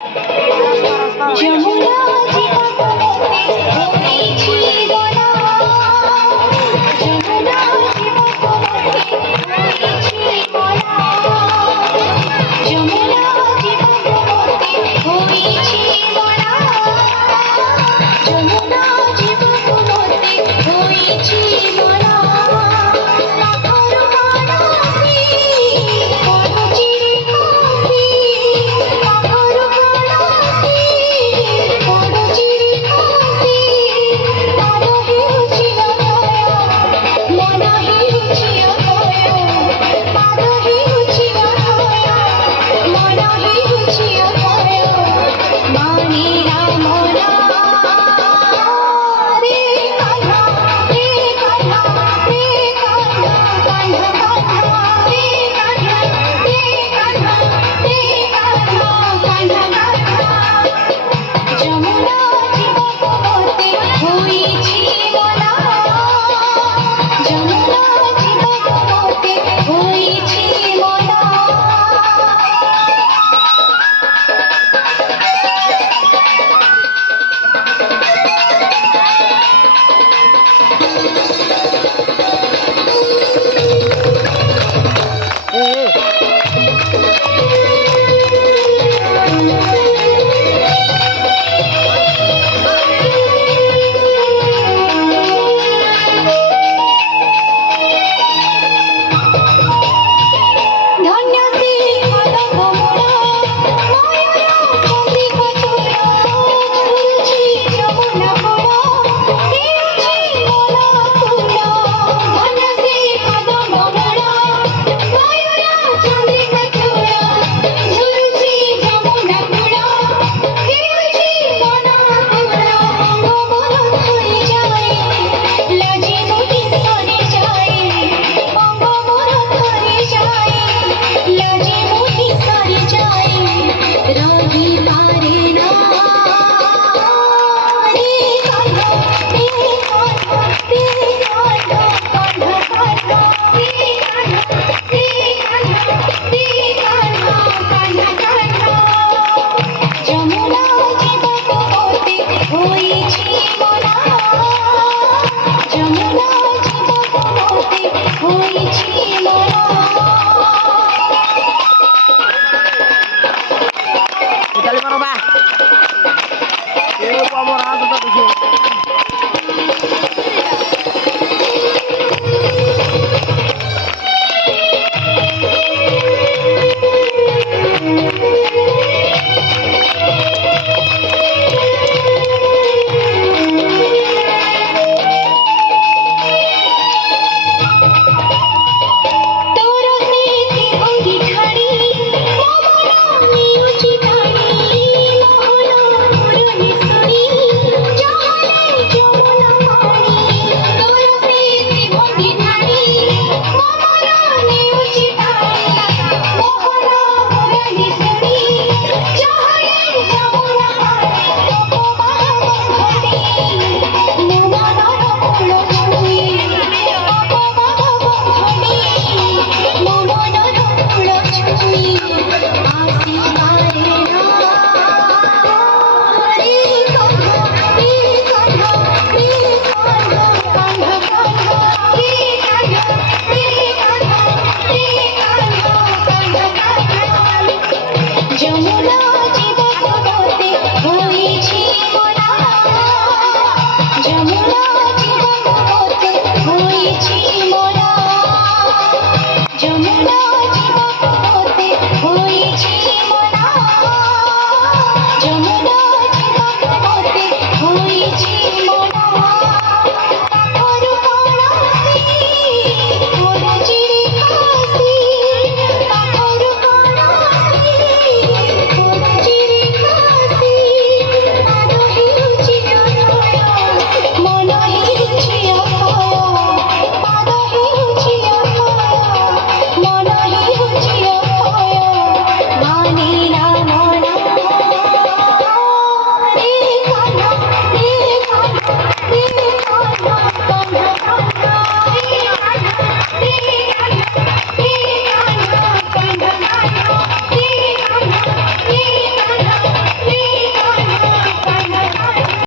যমুনা জীবনপথে হয়েছি গলা, যমুনা জীবনপথে হয়েছি গলা, যমুনা জীবনপথে হয়েছি গলা, যমুনা জীবনপথে হয়েছি গলা। পাথর বানাসি বড় চিরকাশি, পাথর বানাসি বড় চিরকাশি। পাদ হেউচিয়া ভয়, মন হেউচিয়া ভয়, পাদ হেউচিয়া ভয়, মন হেউচিয়া ভয়। মানে রাম রে কাহ্না, রে কাহ্না, রে কাহ্না, কাহ্না কাহ্না, রে কাহ্না, রে কাহ্না, রে কাহ্না, কাহ্না কাহ্না। যমুনা জীবনপথে হয়েছি গলা, যমুনা জীবনপথে হয়েছি গলা। ধন্য শ্রী কদম্বমূলা, নয়না চন্দ্রিকা চূড়া, ঝুলছি যমুনা কূলা, হেউছি গলা ফুলা। ধন্য শ্রী কদম্বমূলা, নয়না চন্দ্রিকা চূড়া, ঝুলছি যমুনা কূলা, হেউছি গলা ফুলা। অঙ্গমন ধরে যায়, লাজে মোহে সরে যায়, অঙ্গমন ধরে যায়, লাজে মোহে সরে যায়। রহি পারে না রে কাহ্না, রে কাহ্না, রে কাহ্না, কাহ্না কাহ্না, রে কাহ্না, রে কাহ্না, রে কাহ্না, কাহ্না কাহ্না। যমুনা জীবনপথে হয়েছি গলা, যমুনা জীবনপথে হয়েছি গলা। Italy mana ba? Ini gua mau rasa tuh.